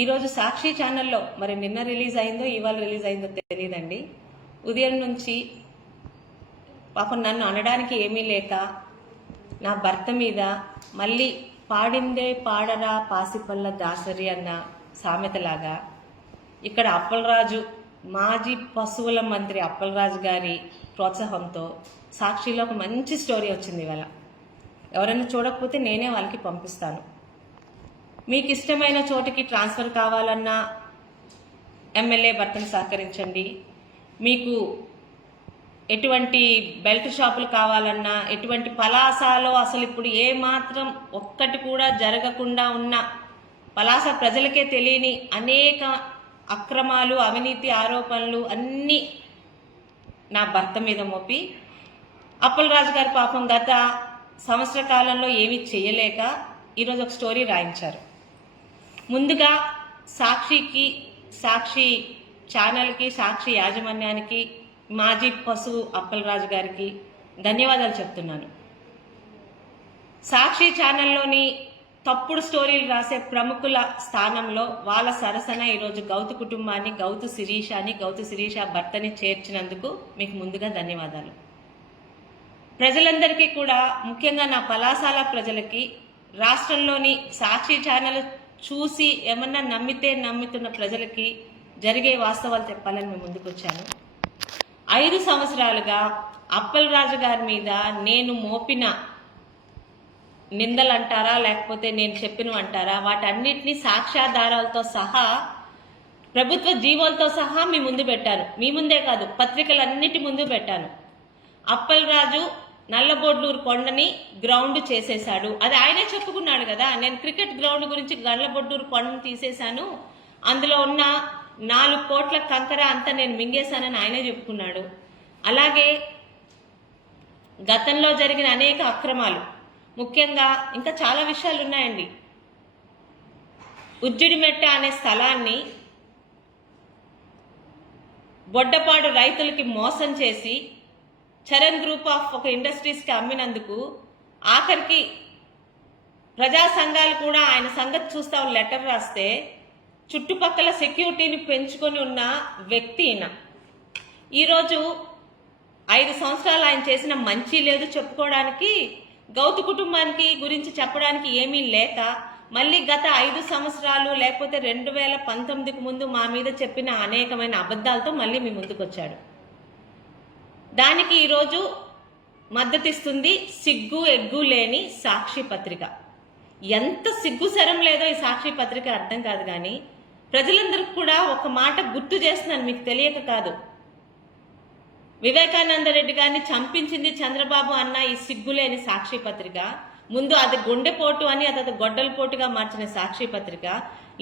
ఈరోజు సాక్షి ఛానల్లో మరి నిన్న రిలీజ్ అయిందో ఇవాళ రిలీజ్ అయిందో తెలియదండి. ఉదయం నుంచి పాపం నన్ను అనడానికి ఏమీ లేక నా భర్త మీద మళ్ళీ పాడిందే పాడరా పాసిపల్ల దాసరి అన్న సామెతలాగా ఇక్కడ అప్పలరాజు మాజీ పశువుల మంత్రి అప్పలరాజు గారి ప్రోత్సాహంతో సాక్షిలో ఒక మంచి స్టోరీ వచ్చింది. ఇవాళ ఎవరైనా చూడకపోతే నేనే వాళ్ళకి పంపిస్తాను. మీకు ఇష్టమైన చోటికి ట్రాన్స్ఫర్ కావాలన్నా ఎమ్మెల్యే భర్తను సహకరించండి. మీకు ఎటువంటి బెల్ట్ షాపులు కావాలన్నా, ఎటువంటి పలాసలో అసలు ఇప్పుడు ఏమాత్రం ఒక్కటి కూడా జరగకుండా ఉన్న పలాస ప్రజలకే తెలియని అనేక అక్రమాలు, అవినీతి ఆరోపణలు అన్నీ నా భర్త మీద మోపి అప్పలరాజు గారి పాపం గత సంవత్సర కాలంలో ఏమీ చేయలేక ఈరోజు ఒక స్టోరీ రాయించారు. ముందుగా సాక్షికి, సాక్షి ఛానల్కి, సాక్షి యాజమాన్యానికి, మాజీ పశువు అప్పలరాజు గారికి ధన్యవాదాలు చెప్తున్నాను. సాక్షి ఛానల్లోని తప్పుడు స్టోరీలు రాసే ప్రముఖుల స్థానంలో వాళ్ళ సరసన ఈరోజు గౌతు కుటుంబాన్ని, గౌతు శిరీష భర్తని చేర్చినందుకు మీకు ముందుగా ధన్యవాదాలు. ప్రజలందరికీ కూడా, ముఖ్యంగా నా పలాసాల ప్రజలకి, రాష్ట్రంలోని సాక్షి ఛానల్ చూసి ఏమన్నా నమ్ముతున్న ప్రజలకి జరిగే వాస్తవాలు చెప్పాలని మేము ముందుకు వచ్చాను. 5 సంవత్సరాలుగా అప్పలరాజు గారి మీద నేను మోపిన నిందలు అంటారా, లేకపోతే నేను చెప్పినవి అంటారా, వాటన్నిటినీ సాక్ష్యాధారాలతో సహా, ప్రభుత్వ జీవోలతో సహా మీ ముందు పెట్టాను. మీ ముందే కాదు, పత్రికలన్నిటి ముందు పెట్టాను. అప్పలరాజు నల్లబొడ్లూరు కొండని గ్రౌండ్ చేసేశాడు. అది ఆయనే చెప్పుకున్నాడు కదా, నేను క్రికెట్ గ్రౌండ్ గురించి నల్లబొడ్లూరు కొండను తీసేశాను, అందులో ఉన్న 4 కోట్ల కంకర అంతా నేను మింగేశానని ఆయనే చెప్పుకున్నాడు. అలాగే గతంలో జరిగిన అనేక అక్రమాలు, ముఖ్యంగా ఇంకా చాలా విషయాలు ఉన్నాయండి. ఉజ్జిడిమెట్ట అనే స్థలాన్ని బొడ్డపాడు రైతులకి మోసం చేసి చరణ్ గ్రూప్ ఆఫ్ ఒక ఇండస్ట్రీస్కి అమ్మినందుకు ఆఖరికి ప్రజా సంఘాలు కూడా ఆయన సంగతి చూస్తాం లెటర్ రాస్తే చుట్టుపక్కల సెక్యూరిటీని పెంచుకొని ఉన్న వ్యక్తి ఈయన. ఈరోజు 5 సంవత్సరాలు ఆయన చేసిన మంచి లేదు చెప్పుకోవడానికి, గౌతు కుటుంబానికి గురించి చెప్పడానికి ఏమీ లేక, మళ్ళీ గత 5 సంవత్సరాలు లేకపోతే 2019కు ముందు మా మీద చెప్పిన అనేకమైన అబద్ధాలతో మళ్ళీ మీ ముందుకు వచ్చాడు. దానికి ఈరోజు మద్దతిస్తుంది సిగ్గు ఎగ్గు లేని సాక్షి పత్రిక. ఎంత సిగ్గు శరం లేదో ఈ సాక్షి పత్రిక అర్థం కాదు. కానీ ప్రజలందరికీ కూడా ఒక మాట గుర్తు చేస్తున్నాను, మీకు తెలియక కాదు. వివేకానంద రెడ్డి గారిని చంపించింది చంద్రబాబు అన్న ఈ సిగ్గులేని సాక్షి పత్రిక, ముందు అది గుండెపోటు అని అది గొడ్డలపోటుగా మార్చిన సాక్షి పత్రిక,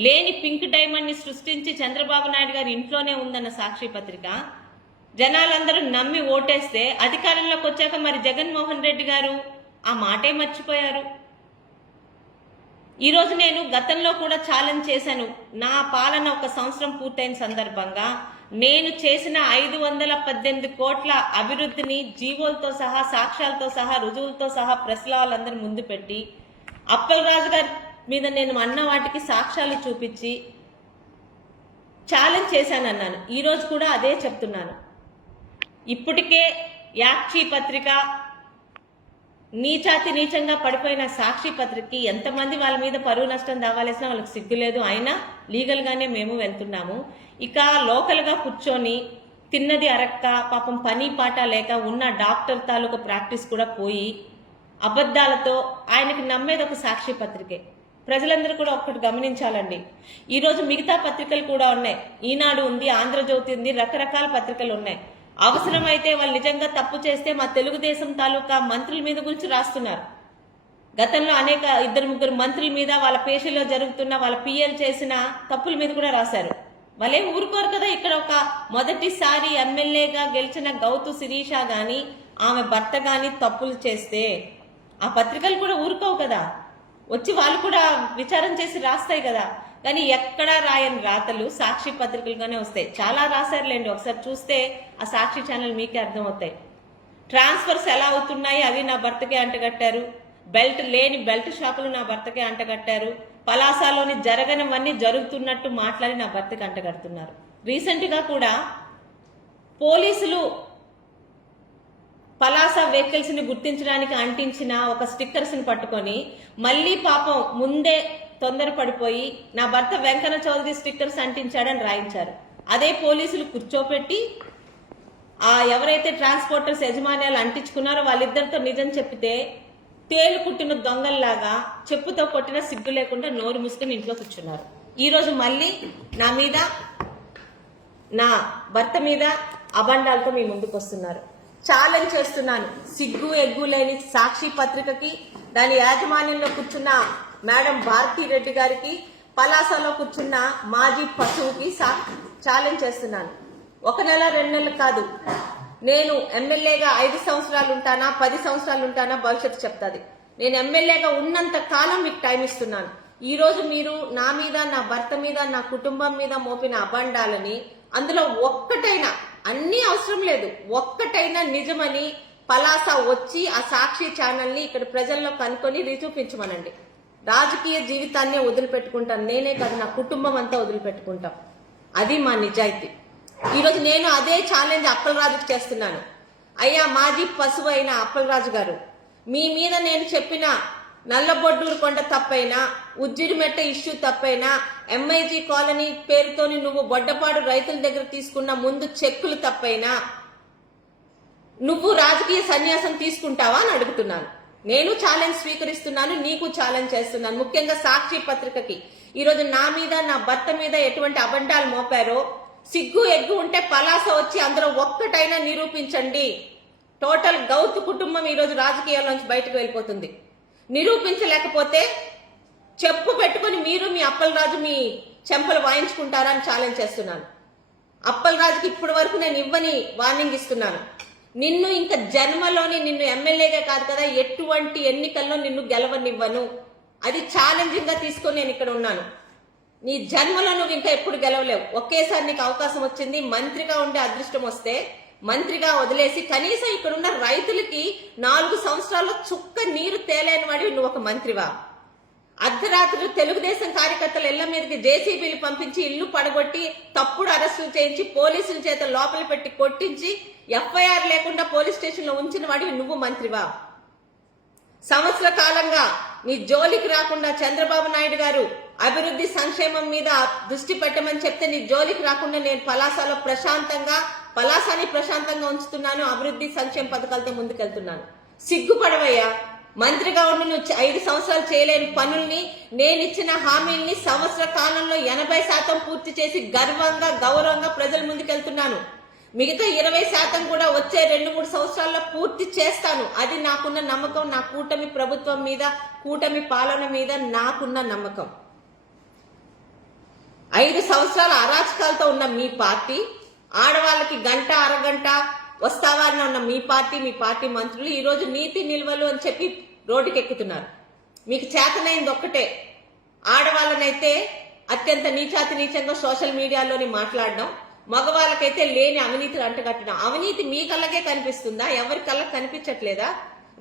లేని పింక్ డైమండ్ ని సృష్టించి చంద్రబాబు నాయుడు గారి ఇంట్లోనే ఉందన్న సాక్షి పత్రిక, జనాలందరూ నమ్మి ఓటేస్తే అధికారంలోకి వచ్చాక మరి జగన్మోహన్ రెడ్డి గారు ఆ మాటే మర్చిపోయారు. ఈరోజు నేను గతంలో కూడా ఛాలెంజ్ చేశాను. నా పాలన 1 సంవత్సరం పూర్తయిన సందర్భంగా నేను చేసిన 518 కోట్ల అభివృద్ధిని జీవోలతో సహా, సాక్ష్యాలతో సహా, రుజువులతో సహా ప్రెస్ల వాళ్ళందరూ ముందు పెట్టి, అప్పలరాజు గారి మీద నేను అన్న వాటికి సాక్ష్యాలు చూపించి ఛాలెంజ్ చేశానన్నాను. ఈరోజు కూడా అదే చెప్తున్నాను. ఇప్పటికే యాక్షి పత్రిక నీచంగా పడిపోయిన సాక్షి పత్రికకి ఎంతమంది వాళ్ళ మీద పరువు నష్టం దావాలేసినా వాళ్ళకి సిగ్గు లేదు. అయినా లీగల్గానే మేము వెళ్తున్నాము. ఇక లోకల్గా కూర్చొని తిన్నది అరక్క, పాపం పని పాట లేక ఉన్న డాక్టర్ తాలూకు ప్రాక్టీస్ కూడా పోయి అబద్ధాలతో ఆయనకి నమ్మేది ఒక సాక్షి పత్రికే. ప్రజలందరూ కూడా ఒక్కటి గమనించాలండి. ఈరోజు మిగతా పత్రికలు కూడా ఉన్నాయి. ఈనాడు ఉంది, ఆంధ్రజ్యోతి ఉంది, రకరకాల పత్రికలు ఉన్నాయి. అవసరమైతే వాళ్ళు నిజంగా తప్పు చేస్తే మా తెలుగుదేశం తాలూకా మంత్రుల మీద గురించి రాస్తున్నారు. గతంలో అనేక 2-3 మంత్రుల మీద, వాళ్ళ పేషీలో జరుగుతున్న వాళ్ళ పిఎల్ చేసిన తప్పుల మీద కూడా రాశారు. వాళ్ళేం ఊరుకోరు కదా. ఇక్కడ ఒక మొదటిసారి ఎమ్మెల్యేగా గెలిచిన గౌతు శిరీష గాని, ఆమె భర్త గాని తప్పులు చేస్తే ఆ పత్రికలు కూడా ఊరుకోవు కదా, వచ్చి వాళ్ళు కూడా విచారం చేసి రాస్తాయి కదా. కానీ ఎక్కడా రాయని రాతలు సాక్షి పత్రికలుగానే వస్తాయి. చాలా రాశారులేండి, ఒకసారి చూస్తే ఆ సాక్షి ఛానల్ మీకే అర్థమవుతాయి. ట్రాన్స్ఫర్స్ ఎలా అవుతున్నాయి అవి నా భర్తకే అంటగట్టారు, బెల్ట్ షాపులు నా భర్తకే అంటగట్టారు, పలాసలోని జరగనివన్నీ జరుగుతున్నట్టు మాట్లాడి నా భర్తకి అంటగడుతున్నారు. రీసెంట్గా కూడా పోలీసులు పలాస వెహికల్స్ ని గుర్తించడానికి అంటించిన ఒక స్టిక్కర్స్ ని పట్టుకొని మళ్ళీ పాపం ముందే తొందరపడిపోయి నా భర్త వెంకన్న చౌదరి స్టిక్కర్స్ అంటించాడని రాయించారు. అదే పోలీసులు కూర్చోపెట్టి ఎవరైతే ట్రాన్స్పోర్టర్స్ యజమాన్యాలు అంటించుకున్నారో వాళ్ళిద్దరితో నిజం చెప్పితే తేలు కుట్టిన దొంగల్లాగా చెప్పుతో కొట్టిన సిగ్గు లేకుండా నోరు మూసుకుని ఇంట్లో కూర్చున్నారు. ఈరోజు మళ్ళీ నా మీద నా భర్త మీద అబండాలతో మీ ముందుకు వస్తున్నారు. ఛాలెంజ్ చేస్తున్నాను. సిగ్గు ఎగ్గు లేని సాక్షి పత్రికకి, దాని యాజమాన్యంలో కూర్చున్న మేడం భారతీ రెడ్డి గారికి, పలాసలో కూర్చున్న మాజీ పశువుకి ఛాలెంజ్ చేస్తున్నాను. 1 నెల 2 నెలలు కాదు, నేను ఎమ్మెల్యేగా 5 సంవత్సరాలు ఉంటానా 10 సంవత్సరాలు ఉంటానా భవిష్యత్తు చెప్తాది. నేను ఎమ్మెల్యేగా ఉన్నంత కాలం మీకు టైం ఇస్తున్నాను. ఈ రోజు మీరు నా మీద, నా భర్త మీద, నా కుటుంబం మీద మోపిన అబండాలని అందులో ఒక్కటైనా, అన్ని అవసరం లేదు, ఒక్కటైనా నిజమని పలాస వచ్చి ఆ సాక్షి ఛానల్ ని ఇక్కడ ప్రజల్లో కనుక్కొని నిరూపించమనండి. రాజకీయ జీవితాన్ని వదిలిపెట్టుకుంటాను, నేనే కాదు నా కుటుంబం అంతా వదిలిపెట్టుకుంటాం. అది మా నిజాయితీ. ఈరోజు నేను అదే ఛాలెంజ్ అప్పలరాజుకి చేస్తున్నాను. అయ్యా మాజీ పశువు అయిన అప్పలరాజు గారు, మీ మీద నేను చెప్పిన నల్లబొడ్డూరు కొండ తప్పైనా, ఉజ్జిరిమెట్ట ఇష్యూ తప్పైనా, ఎంఐజీ కాలనీ పేరుతోని నువ్వు బొడ్డపాడు రైతుల దగ్గర తీసుకున్న ముందు చెక్కులు తప్పైనా నువ్వు రాజకీయ సన్యాసం తీసుకుంటావా అని అడుగుతున్నాను. నేను ఛాలెంజ్ స్వీకరిస్తున్నాను, నీకు ఛాలెంజ్ చేస్తున్నాను. ముఖ్యంగా సాక్షి పత్రికకి ఈరోజు నా మీద, నా భర్త మీద ఎటువంటి అబండాలు మోపారో, సిగ్గు ఎగ్గు ఉంటే పలాస వచ్చి అందులో ఒక్కటైనా నిరూపించండి. టోటల్ గౌతు కుటుంబం ఈరోజు రాజకీయాల్లోంచి బయటకు వెళ్ళిపోతుంది. నిరూపించలేకపోతే చెప్పు పెట్టుకుని మీరు మీ అప్పలరాజు మీ చెంపలు వాయించుకుంటారా అని ఛాలెంజ్ చేస్తున్నాను. అప్పలరాజుకి ఇప్పటి వరకు నేను ఇవ్వని వార్నింగ్ ఇస్తున్నాను. నిన్ను ఇంకా జన్మలోని, నిన్ను ఎమ్మెల్యేగా కాదు కదా, ఎటువంటి ఎన్నికల్లో నిన్ను గెలవనివ్వను. అది ఛాలెంజింగ్ గా తీసుకొని నేను ఇక్కడ ఉన్నాను. నీ జన్మలో నువ్వు ఇంకా ఎప్పుడు గెలవలేవు. ఒకేసారి నీకు అవకాశం వచ్చింది, మంత్రిగా ఉండే అదృష్టం వస్తే మంత్రిగా వదిలేసి కనీసం ఇక్కడ ఉన్న రైతులకి 4 సంవత్సరాల్లో చుక్క నీరు తేలేని వాడివి నువ్వు ఒక మంత్రివా? అర్ధరాత్రి తెలుగుదేశం కార్యకర్తలు ఇళ్ల మీదకి జేసీబీలు పంపించి ఇల్లు పడగొట్టి తప్పుడు అరెస్టులు చేయించి పోలీసుల చేత లోపల పెట్టి కొట్టించి ఎఫ్ఐఆర్ లేకుండా పోలీస్ స్టేషన్ లో ఉంచిన వాడివి నువ్వు మంత్రివా? సంవత్సర కాలంగా నీ జోలికి రాకుండా చంద్రబాబు నాయుడు గారు అభివృద్ధి సంక్షేమం మీద దృష్టి పెట్టమని చెప్తే నీ జోలికి రాకుండా నేను పలాసలో పలాసాని ప్రశాంతంగా ఉంచుతున్నాను, అభివృద్ధి సంక్షేమ పథకాలతో ముందుకెళ్తున్నాను. సిగ్గుపడవయ్యా. మంత్రిగా ఉండి నువ్వు 5 సంవత్సరాలు చేయలేని పనుల్ని, నేను ఇచ్చిన హామీల్ని సంవత్సర కాలంలో 80% పూర్తి చేసి గర్వంగా గౌరవంగా ప్రజల ముందుకెళ్తున్నాను. మిగతా 20% కూడా వచ్చే 2-3 సంవత్సరాల్లో పూర్తి చేస్తాను. అది నాకున్న నమ్మకం, నా కూటమి ప్రభుత్వం మీద, కూటమి పాలన మీద నాకున్న నమ్మకం. 5 సంవత్సరాల అరాచకాలతో ఉన్న మీ పార్టీ, ఆడవాళ్ళకి గంట అరగంట వస్తావా అని ఉన్న మీ పార్టీ మంత్రులు ఈ రోజు నీతి నిల్వలు అని చెప్పి రోడ్డుకి ఎక్కుతున్నారు. మీకు చేతనైంది ఒక్కటే, ఆడవాళ్ళనైతే అత్యంత నీచంగా సోషల్ మీడియాలోని మాట్లాడడం, మగవాళ్ళకైతే లేని అవినీతిని అంటగట్టడం. అవినీతి మీ కళ్ళకే కనిపిస్తుందా? ఎవరి కళ్ళకి కనిపించట్లేదా?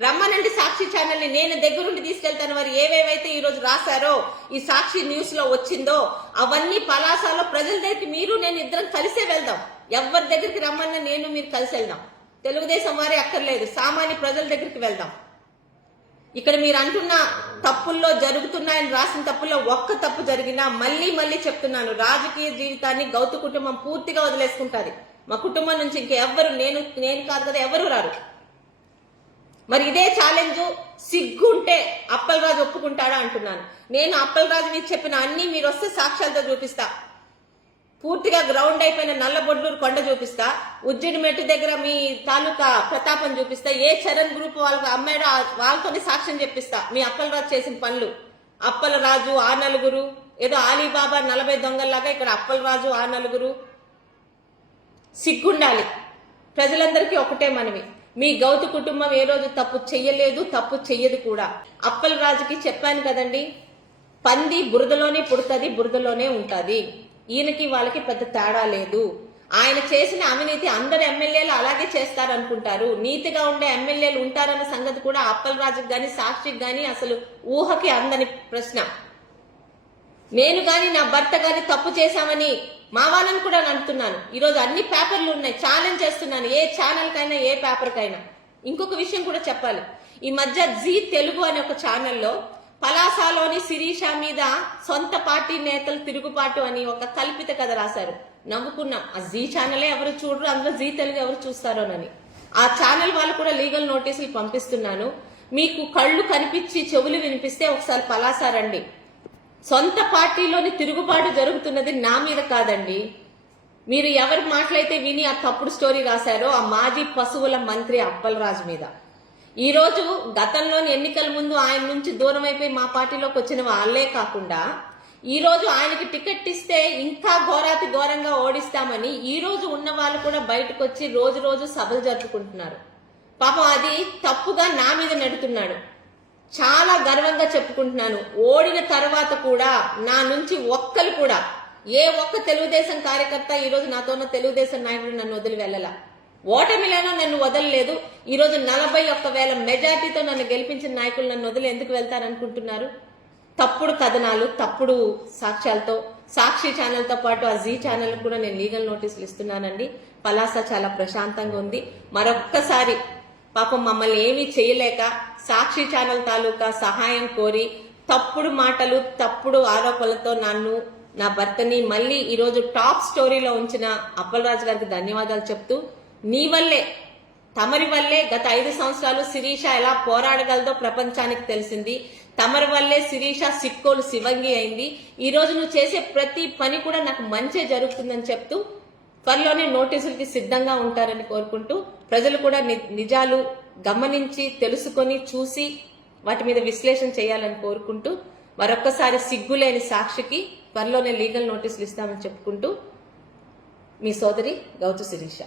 రమ్మనండి సాక్షి ఛానల్ ని, నేను దగ్గరుండి తీసుకెళ్తాను. వారు ఏవేవైతే ఈ రోజు రాశారో, ఈ సాక్షి న్యూస్ లో వచ్చిందో అవన్నీ పలాసలో ప్రజల దగ్గరికి మీరు నేను ఇద్దరం కలిసే వెళ్దాం. ఎవరి దగ్గరికి రమ్మన్నా నేను మీరు కలిసి వెళ్దాం. తెలుగుదేశం వారే అక్కర్లేదు, సామాన్య ప్రజల దగ్గరికి వెళ్దాం. ఇక్కడ మీరు అంటున్న తప్పుల్లో జరుగుతున్నాయని రాసిన తప్పుల్లో ఒక్క తప్పు జరిగినా మళ్ళీ చెప్తున్నాను, రాజకీయ జీవితాన్ని గౌతు కుటుంబం పూర్తిగా వదిలేసుకుంటాది. మా కుటుంబం నుంచి ఇంకెవ్వరు, నేను కాదు కదా, ఎవరు రారు. మరి ఇదే ఛాలెంజ్ సిగ్గుంటే అప్పలరాజు ఒప్పుకుంటాడా అంటున్నాను. నేను అప్పలరాజు మీకు చెప్పిన అన్ని మీరు వస్తే సాక్ష్యాలతో చూపిస్తా. పూర్తిగా గ్రౌండ్ అయిపోయిన నల్లబొడ్లూరు కొండ చూపిస్తా, ఉజ్జిడి మెట్టు దగ్గర మీ తాలూకా ప్రతాపం చూపిస్తా, ఏ చరణ్ గ్రూప్ వాళ్ళకి అమ్మాడో వాళ్ళతోనే సాక్ష్యం చెప్పిస్తా మీ అప్పలరాజు చేసిన పనులు. అప్పలరాజు ఆ నలుగురు, ఏదో ఆలీబాబా 40 దొంగల్లాగా ఇక్కడ అప్పలరాజు ఆ నలుగురు. సిగ్గుండాలి. ప్రజలందరికీ ఒకటే మనవి, మీ గౌతు కుటుంబం ఏ రోజు తప్పు చెయ్యలేదు, తప్పు చెయ్యదు కూడా. అప్పలరాజుకి చెప్పాను కదండి, పంది బురదలోనే పుడుతుంది, బురదలోనే ఉంటుంది. ఈయనకి వాళ్ళకి పెద్ద తేడా లేదు. ఆయన చేసిన అవినీతి అందరు ఎమ్మెల్యేలు అలాగే చేస్తారనుకుంటారు. నీతిగా ఉండే ఎమ్మెల్యేలు ఉంటారన్న సంగతి కూడా అప్పలరాజుకి గాని సాక్షికి గాని అసలు ఊహకి అందని ప్రశ్న. నేను గాని నా భర్త గాని తప్పు చేశామని మా వాళ్ళని కూడా అంటున్నాను. ఈరోజు అన్ని పేపర్లు ఉన్నాయి, ఛాలెంజ్ చేస్తున్నాను ఏ ఛానల్ కైనా ఏ పేపర్ కైనా. ఇంకొక విషయం కూడా చెప్పాలి. ఈ మధ్య జీ తెలుగు అనే ఒక ఛానల్లో పలాసలోని శిరీష మీద సొంత పార్టీ నేతలు తిరుగుబాటు అని ఒక కల్పిత కథ రాశారు. నవ్వుకున్నాం. ఆ జీ ఛానలే ఎవరు చూడరు, అందులో జీ తెలుగు ఎవరు చూస్తారోనని. ఆ ఛానల్ వాళ్ళు కూడా లీగల్ నోటీసులు పంపిస్తున్నాను. మీకు కళ్ళు కనిపించి చెవులు వినిపిస్తే ఒకసారి పలాస రండి. సొంత పార్టీలోని తిరుగుబాటు జరుగుతున్నది నా మీద కాదండి. మీరు ఎవరి మాటలైతే విని ఆ తప్పుడు స్టోరీ రాశారో ఆ మాజీ పశువుల మంత్రి అప్పలరాజు మీద. ఈ రోజు గతంలోని ఎన్నికల ముందు ఆయన నుంచి దూరం అయిపోయి మా పార్టీలోకి వచ్చిన వాళ్ళే కాకుండా ఈ రోజు ఆయనకి టికెట్ ఇస్తే ఇంకా ఘోరాతి ఘోరంగా ఓడిస్తామని ఈ రోజు ఉన్న వాళ్ళు కూడా బయటకు వచ్చి రోజు రోజు సభలు జరుపుకుంటున్నారు. పాపం అది తప్పుగా నా మీద నెడుతున్నాడు. చాలా గర్వంగా చెప్పుకుంటున్నాను. ఓడిన తర్వాత కూడా నా నుంచి ఒక్కరు కూడా ఏ ఒక్క తెలుగుదేశం కార్యకర్త ఈ రోజు నాతో ఉన్న తెలుగుదేశం నాయకుడు నన్ను వదిలి వెళ్ళలా. ఓటమిలోనూ నన్ను వదలలేదు. ఈ రోజు 41,000 మెజార్టీతో నన్ను గెలిపించిన నాయకులు నన్ను వదిలి ఎందుకు వెళ్తారనుకుంటున్నారు? తప్పుడు కథనాలు, తప్పుడు సాక్ష్యాలతో సాక్షి ఛానల్తో పాటు ఆ జీ ఛానల్ కూడా నేను లీగల్ నోటీసులు ఇస్తున్నానండి. పలాస చాలా ప్రశాంతంగా ఉంది. మరొక్కసారి పాపం మమ్మల్ని ఏమీ చేయలేక సాక్షి ఛానల్ తాలూకా సహాయం కోరి తప్పుడు మాటలు, తప్పుడు ఆరోపణలతో నన్ను, నా భర్తని మళ్ళీ ఈరోజు టాప్ స్టోరీలో ఉంచిన అప్పలరాజు గారికి ధన్యవాదాలు చెప్తూ, నీ వల్లే, తమరి వల్లే గత 5 సంవత్సరాలు శిరీష ఎలా పోరాడగలదో ప్రపంచానికి తెలిసింది. తమరి వల్లే శిరీష సిక్కోలు శివంగి అయింది. ఈ రోజు నువ్వు చేసే ప్రతి పని కూడా నాకు మంచి జరుగుతుందని చెప్తూ త్వరలోనే నోటీసులకి సిద్ధంగా ఉంటారని కోరుకుంటూ, ప్రజలు కూడా నిజాలు గమనించి తెలుసుకొని చూసి వాటి మీద విశ్లేషణ చేయాలని కోరుకుంటూ, మరొక్కసారి సిగ్గులేని సాక్షికి త్వరలోనే లీగల్ నోటీసులు ఇస్తామని చెప్పుకుంటూ, మీ సోదరి గౌతు శిరీష.